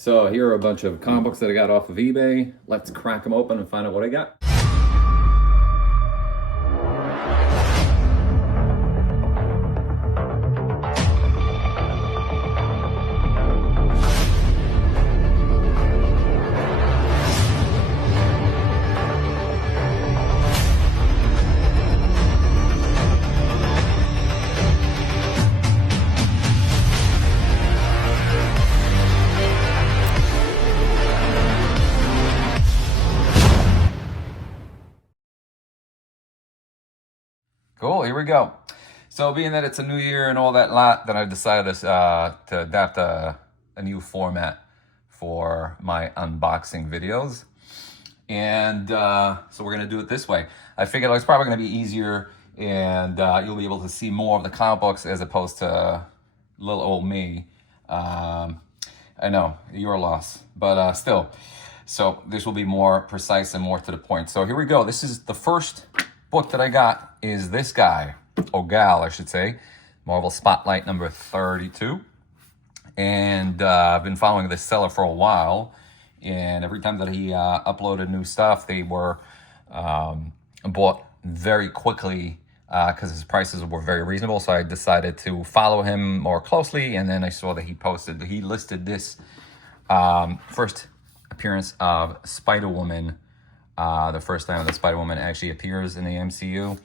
So here are a bunch of comic books that I got off of eBay. Let's crack them open and find out what I got. Cool, here we go. So being that it's a new year and all that lot, then I decided to adapt a new format for my unboxing videos. And so we're going to do it this way. I figured it's probably going to be easier and you'll be able to see more of the comic books as opposed to little old me. I know, your loss, but still. So this will be more precise and more to the point. So here we go. This is the first book that I got is this guy, or gal, I should say, Marvel Spotlight number 32. And I've been following this seller for a while, and every time that he uploaded new stuff, they were bought very quickly because his prices were very reasonable. So I decided to follow him more closely, and then I saw that he listed this first appearance of Spiderwoman, the first time that Spiderwoman actually appears in the MCU.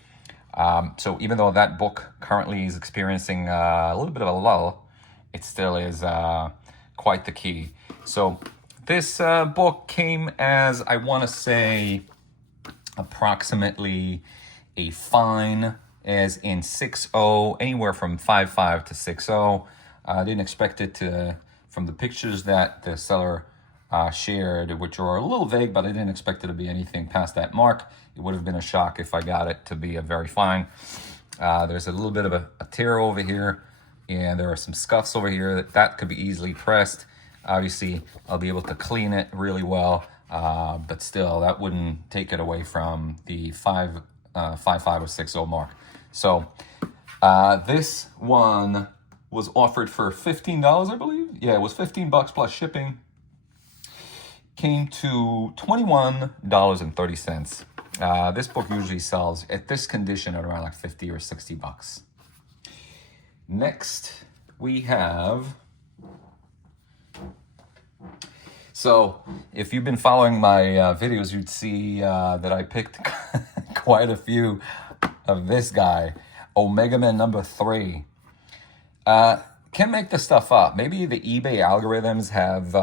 So even though that book currently is experiencing a little bit of a lull, it still is quite the key. So this book came as, I want to say, approximately a fine, as in 6.0, anywhere from 5.5 to 6.0. I didn't expect it to, from the pictures that the seller shared, which are a little vague, but I didn't expect it to be anything past that mark. It would have been a shock if I got it to be a very fine. There's a little bit of a tear over here, and there are some scuffs over here that could be easily pressed. Obviously, I'll be able to clean it really well, but still, that wouldn't take it away from the 5.5 or 6.0 mark. So this one was offered for $15, I believe. Yeah, it was $15 plus shipping. Came to $21.30. This book usually sells at this condition at around like 50 or 60 bucks. Next, we have, so if you've been following my videos, you'd see that I picked quite a few of this guy, Omega Man number 3. Can't make this stuff up. Maybe the eBay algorithms have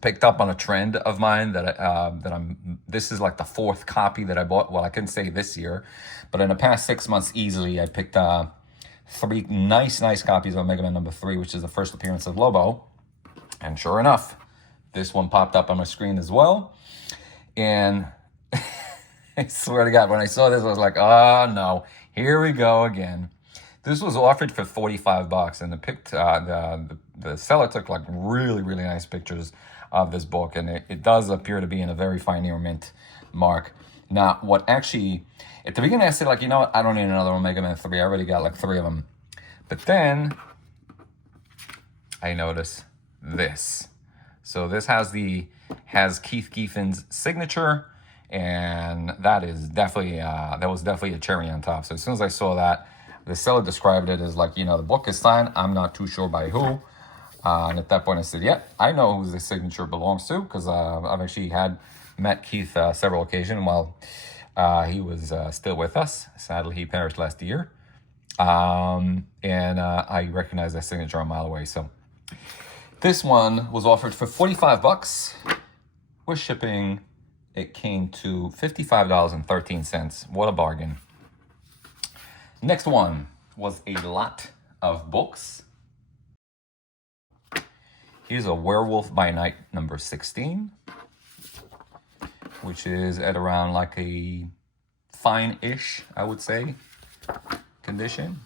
picked up on a trend of mine that this is like the 4th copy that I bought. Well, I couldn't say this year, but in the past 6 months easily, I picked 3 nice copies of Omega Man number 3, which is the first appearance of Lobo. And sure enough, this one popped up on my screen as well. And I swear to God, when I saw this, I was like, oh no, here we go again. This was offered for 45 bucks, and the seller took like really nice pictures of this book, and it does appear to be in a very fine near mint mark. Now, what actually, at the beginning I said, like, you know what, I don't need another Omega Man 3. I already got like 3 of them. But then I noticed this. So this has Keith Giffen's signature, and that is definitely that was definitely a cherry on top. So as soon as I saw that, the seller described it as like, you know, the book is signed, I'm not too sure by who. And at that point I said, yeah, I know who the signature belongs to, because I've actually met Keith several occasions while he was still with us. Sadly, he perished last year. And I recognize that signature a mile away. So this one was offered for 45 bucks. With shipping, it came to $55.13. What a bargain. Next one was a lot of books. Here's a Werewolf by Night number 16, which is at around like a fine-ish, I would say, condition.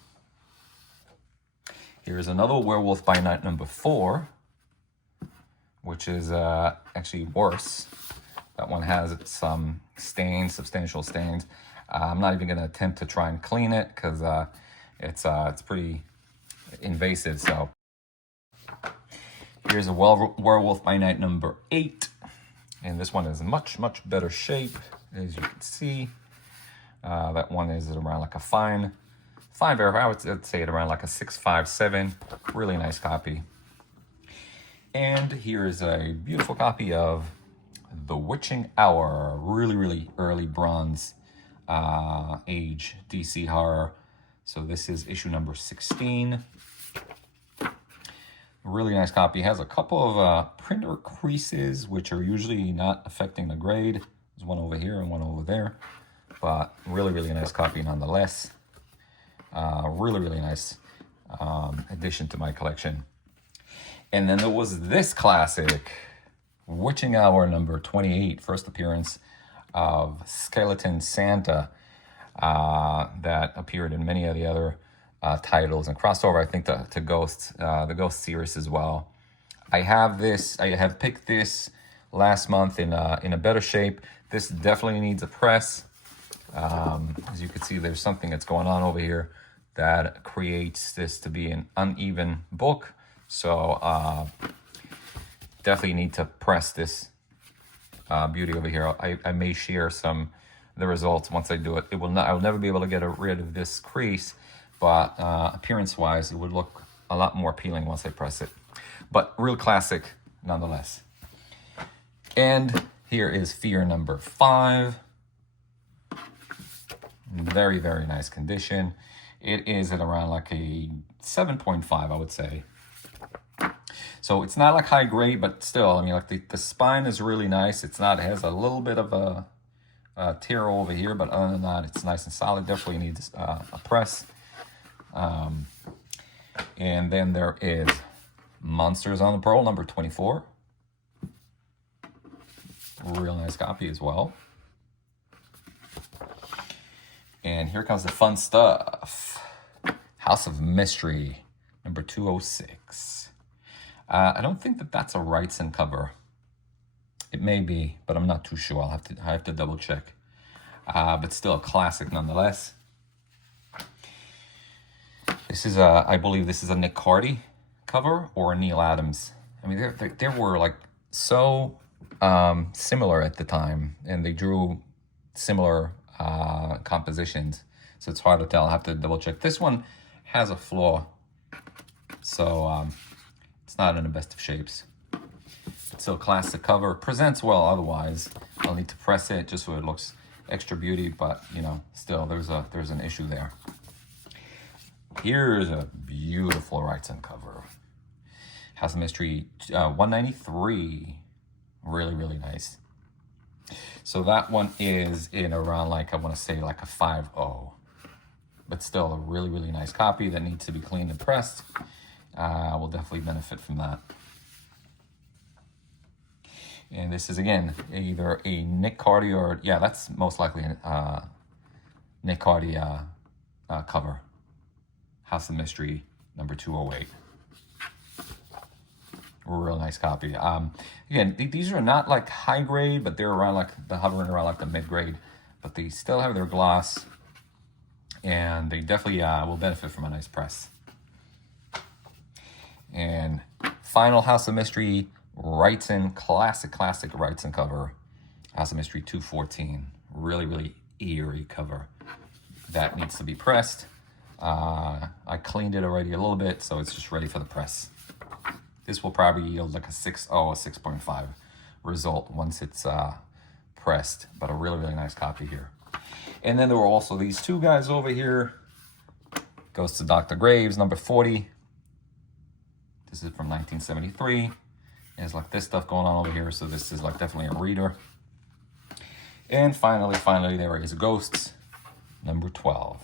Here's another Werewolf by Night number 4, which is actually worse. That one has some stains, substantial stains. I'm not even going to attempt to try and clean it because it's pretty invasive. So Here's a Werewolf by Night number 8. And this one is much, much better shape, as you can see. That one is around like a fine error. I would say it around like a 6.57. Really nice copy. And here is a beautiful copy of The Witching Hour. Really, really early Bronze Age DC horror. So this is issue number 16. Really nice copy. Has a couple of printer creases, which are usually not affecting the grade. There's one over here and one over there. But really, really nice copy nonetheless. Really, really nice addition to my collection. And then there was this classic, Witching Hour number 28, first appearance of Skeleton Santa, that appeared in many of the other titles and crossover, I think, to Ghost, the Ghost series as well. I have picked this last month in a better shape. This definitely needs a press. As you can see, there's something that's going on over here that creates this to be an uneven book. So definitely need to press this beauty over here. I may share the results once I do it. I'll never be able to get rid of this crease, but appearance-wise, it would look a lot more appealing once I press it. But real classic nonetheless. And here is Fear number 5. Very, very nice condition. It is at around like a 7.5, I would say. So it's not like high grade, but still, I mean, like the spine is really nice. It has a little bit of a tear over here, but other than that, it's nice and solid. Definitely needs a press. And then there is Monsters on the Prowl number 24. Real nice copy as well. And here comes the fun stuff. House of Mystery number 206. I don't think that's a Wrightson cover. It may be, but I'm not too sure. I have to double check. But still a classic nonetheless. This is I believe this is a Nick Cardy cover or a Neil Adams. I mean, they were like so similar at the time, and they drew similar compositions. So it's hard to tell. I have to double check. This one has a flaw, so it's not in the best of shapes. It's still a classic cover. Presents well otherwise. I'll need to press it just so it looks extra beauty, but you know, still there's an issue there. Here's a beautiful Wrightson cover. House of Mystery 193. Really, really nice. So that one is in around like, I want to say like a 5.0. But still a really, really nice copy that needs to be cleaned and pressed. Will definitely benefit from that. And this is, again, either a Nick Cardy or, yeah, that's most likely a Nick Cardy cover. House of Mystery number 208. Real nice copy. Again, these are not like high grade, but they're around like, they're hovering around like the mid grade. But they still have their gloss. And they definitely will benefit from a nice press. And final House of Mystery Wrightson, classic Wrightson cover. House of Mystery 214. Really, really eerie cover. That needs to be pressed. I cleaned it already a little bit, so it's just ready for the press. This will probably yield like a 6.0 or 6.5 result once it's pressed, but a really, really nice copy here. And then there were also these two guys over here. Goes to Dr. Graves, number 40. This is from 1973. There's like this stuff going on over here, so this is like definitely a reader. And finally, there is Ghosts, number 12.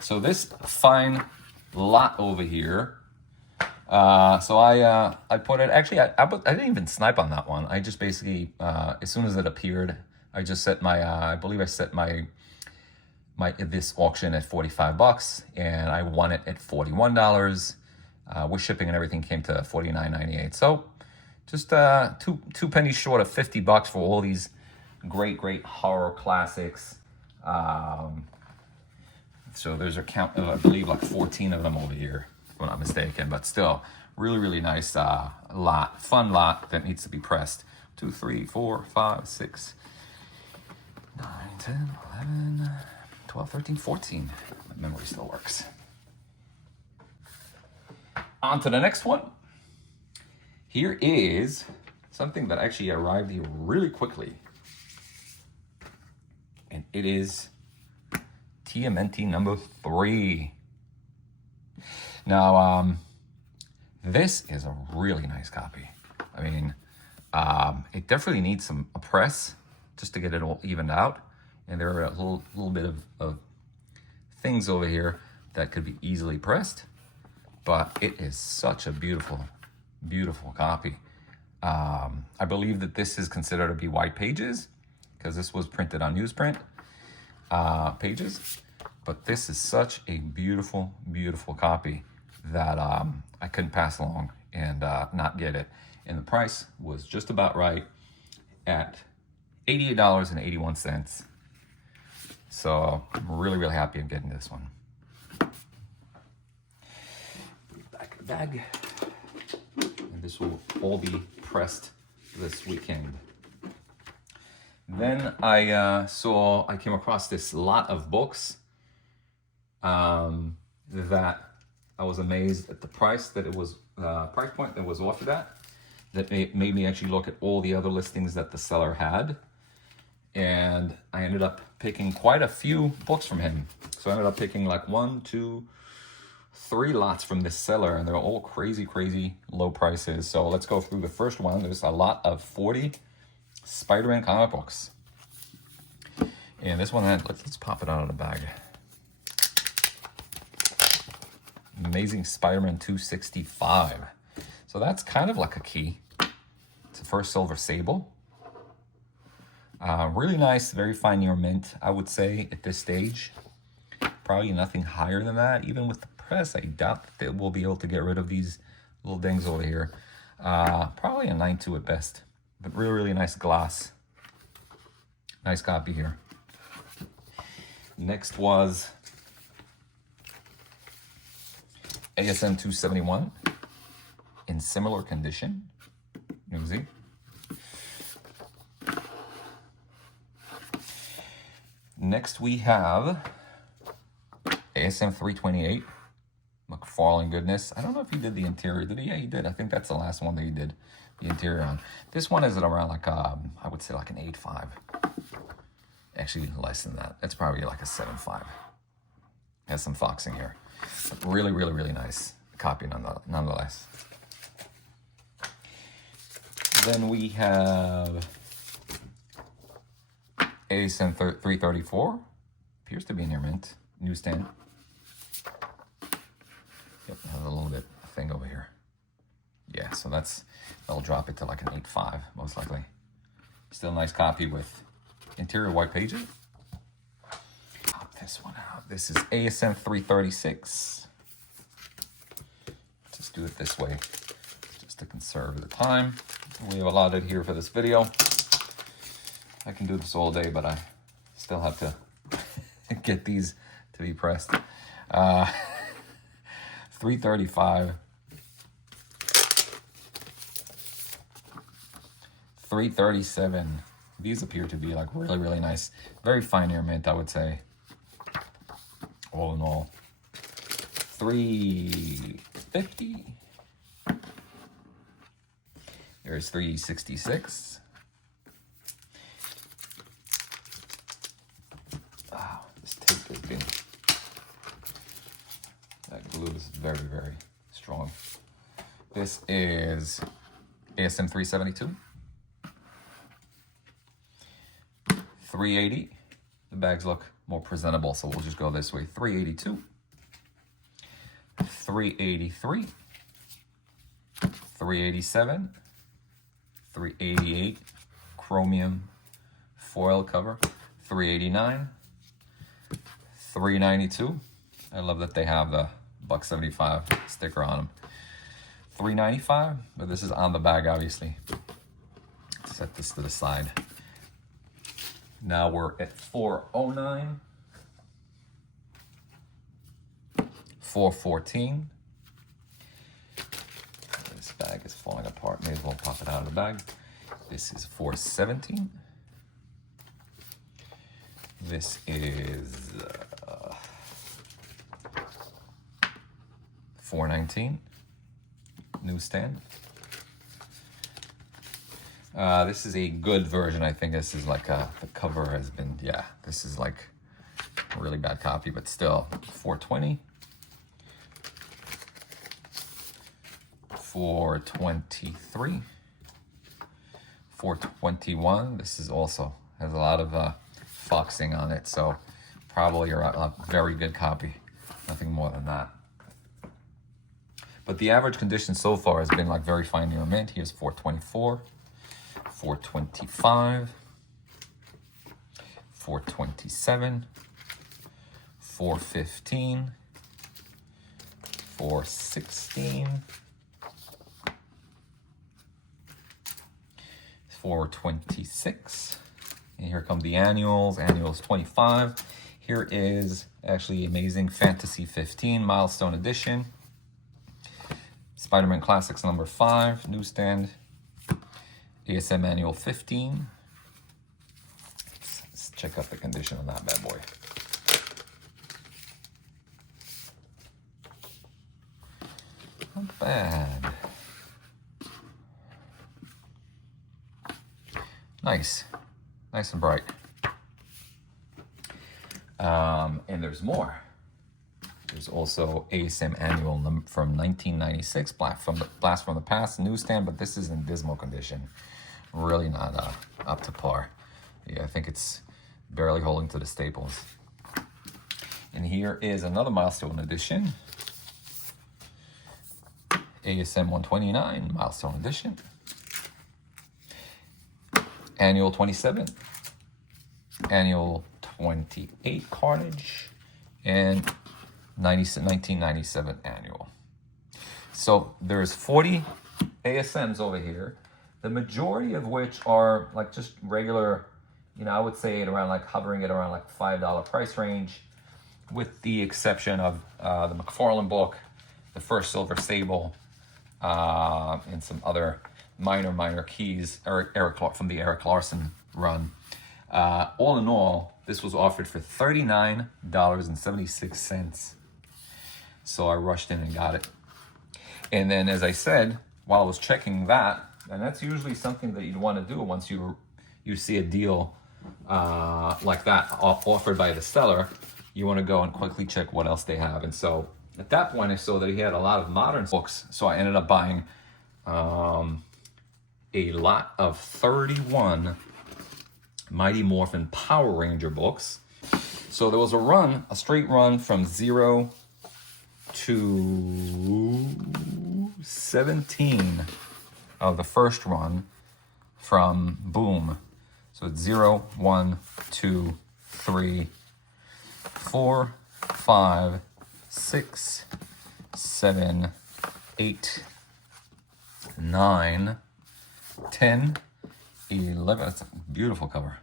So this fine lot over here. So I put it, actually, I didn't even snipe on that one. I just basically, as soon as it appeared, I just set my, I believe I set my this auction at $45, and I won it at $41. With shipping and everything came to $49.98. So just two pennies short of $50 for all these great horror classics. So there's a count of, I believe, like 14 of them over here. if I'm not mistaken. But still, really, really nice fun lot that needs to be pressed. 2, 3, 4, 5, 6, 9, 10, 11, 12, 13, 14. My memory still works. On to the next one. Here is something that actually arrived here really quickly. And it is TMNT number 3. Now, this is a really nice copy. I mean, it definitely needs a press just to get it all evened out. And there are a little bit of things over here that could be easily pressed. But it is such a beautiful, beautiful copy. I believe that this is considered to be white pages because this was printed on newsprint pages. But this is such a beautiful, beautiful copy that I couldn't pass along and not get it. And the price was just about right at $88.81. So I'm really, really happy in getting this one. Back of the bag. And this will all be pressed this weekend. Then I came across this lot of books that I was amazed at the price that it was, price point that was offered at. That made me actually look at all the other listings that the seller had. And I ended up picking quite a few books from him. So I ended up picking like 1, 2, 3 lots from this seller, and they're all crazy, crazy low prices. So let's go through the first one. There's a lot of 40 Spider-Man comic books. And this one, let's pop it out of the bag. Amazing Spider-Man 265. So that's kind of like a key. It's the first Silver Sable. Really nice, very fine near mint, I would say, at this stage. Probably nothing higher than that. Even with the press, I doubt that they will be able to get rid of these little dings over here. Probably a 9.2 at best. But really, really nice gloss. Nice copy here. Next was ASM 271 in similar condition. Newsy. Next we have ASM 328, McFarlane goodness. I don't know if he did the interior. Did he? Yeah, he did. I think that's the last one that he did the interior on. This one is at around like, I would say like an 8.5. Actually, less than that. It's probably like a 7.5. Has some foxing here. But really, really, really nice copy nonetheless. Then we have ASM 334. Appears to be near mint. Newsstand. Yep, has a little bit of thing over here. Yeah, so that'll drop it to like an 8.5, most likely. Still a nice copy with interior white pages. Pop this one out. This is ASM 336. Just do it this way, just to conserve the time we have allotted here for this video. I can do this all day, but I still have to get these to be pressed. 335. 337. These appear to be like really, really nice. Very fine air mint, I would say. All in all. 350. There's 366. Wow, this tape has been... That glue is very, very strong. This is ASM 372. 380. The bags look more presentable, so we'll just go this way. 382. 383. 387. 388. Chromium foil cover. 389. 392. I love that they have the $1.75 sticker on them. 395, but this is on the bag, obviously. Set this to the side. Now we're at 409, 414, out of the bag. This is 417. This is 419. Newsstand. This is a good version. I think this is like the cover has been, yeah, this is like a really bad copy, but still 420. 423. 421. This is also has a lot of foxing on it, so probably a very good copy. Nothing more than that. But the average condition so far has been like very fine near mint. Here's 424, 425, 427, 415, 416, 426. And here come the annuals. Annuals 25. Here is actually Amazing Fantasy 15 Milestone Edition. Spider-Man Classics number 5, newsstand. ASM Annual 15. Let's check out the condition of that bad boy. Not bad. Nice. Nice and bright. And there's more. There's also ASM Annual from 1996, Blast from the Past newsstand, but this is in dismal condition. Really not up to par. Yeah, I think it's barely holding to the staples. And here is another milestone edition. ASM 129 milestone edition. Annual 27. Annual 28 Carnage. And 1997 annual. So there's 40 ASMs over here, the majority of which are like just regular, you know, I would say around like hovering at around like $5 price range, with the exception of the McFarlane book, the first Silver Sable, and some other minor keys, from the Eric Larson run. All in all, this was offered for $39.76. So I rushed in and got it. And then, as I said, while I was checking that, and that's usually something that you'd want to do once you see a deal like that offered by the seller, you want to go and quickly check what else they have. And so at that point, I saw that he had a lot of modern books. So I ended up buying a lot of 31 Mighty Morphin Power Ranger books. So there was a straight run from 0 to 17 of the first run from Boom. So it's 0, 1, 2, 3, 4, 5, 6, 7, 8, 9, 10, 11. That's a beautiful cover.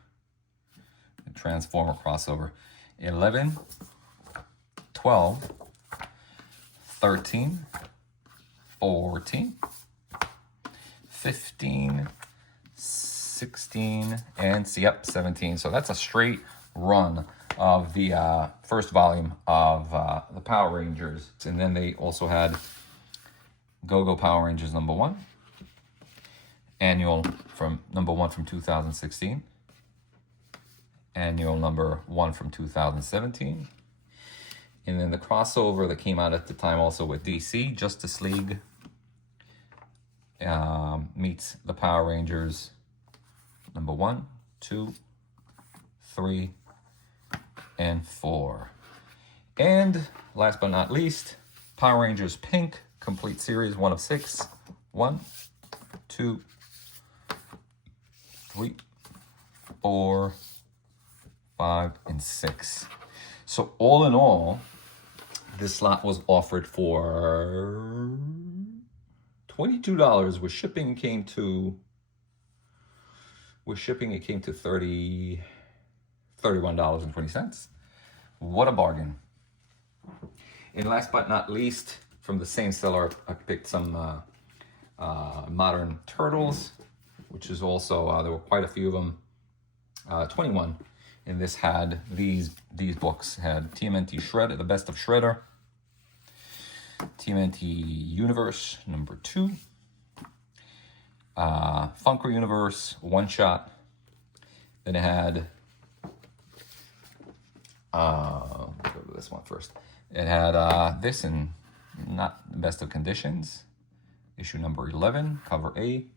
A Transformer crossover. 11, 12, 13, 14, 15, 16, and 17. So that's a straight run of the first volume of the Power Rangers. And then they also had Go-Go Power Rangers number 1, annual from number 1 from 2016, annual number 1 from 2017, and then the crossover that came out at the time also with DC, Justice League meets the Power Rangers number 1, 2, 3, and 4. And last but not least, Power Rangers Pink complete series 1 of 6. 1, 2, 3, 4, 5, and 6. So all in all, this lot was offered for $22. With shipping, it came to $31.20. What a bargain. And last but not least, from the same seller, I picked some Modern Turtles, which is also, there were quite a few of them, 21. And this had these books had TMNT Shredder, The Best of Shredder, TMNT Universe #2, Funker Universe One Shot. Then it had, go to this one first. It had this in not the best of conditions, issue number 11, cover A.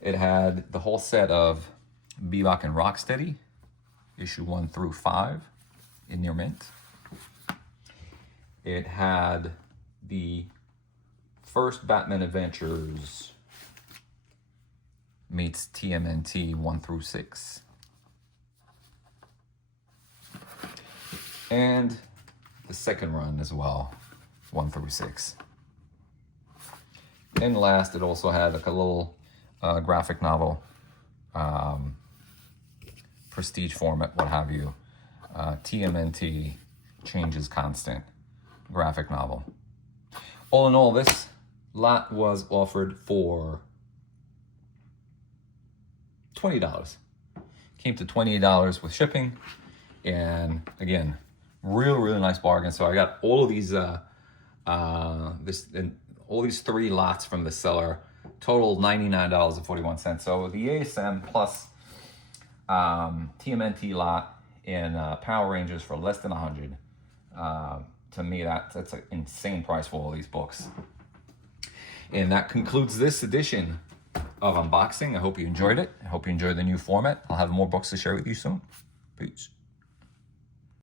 It had the whole set of Bebop and Rocksteady, issue 1 through 5 in near mint. It had the first Batman Adventures meets TMNT 1 through 6. And the second run as well, 1 through 6. And last, it also had like a little graphic novel, prestige format, what have you. TMNT Changes Constant graphic novel. All in all, this lot was offered for $20. Came to $28 with shipping. And again, really nice bargain. So I got all of these, all these 3 lots from the seller, total $99.41. So the ASM plus TMNT lot in Power Rangers for less than $100. To me, that's an insane price for all these books. And that concludes this edition of unboxing. I hope you enjoyed it. I hope you enjoyed the new format. I'll have more books to share with you soon. Peace.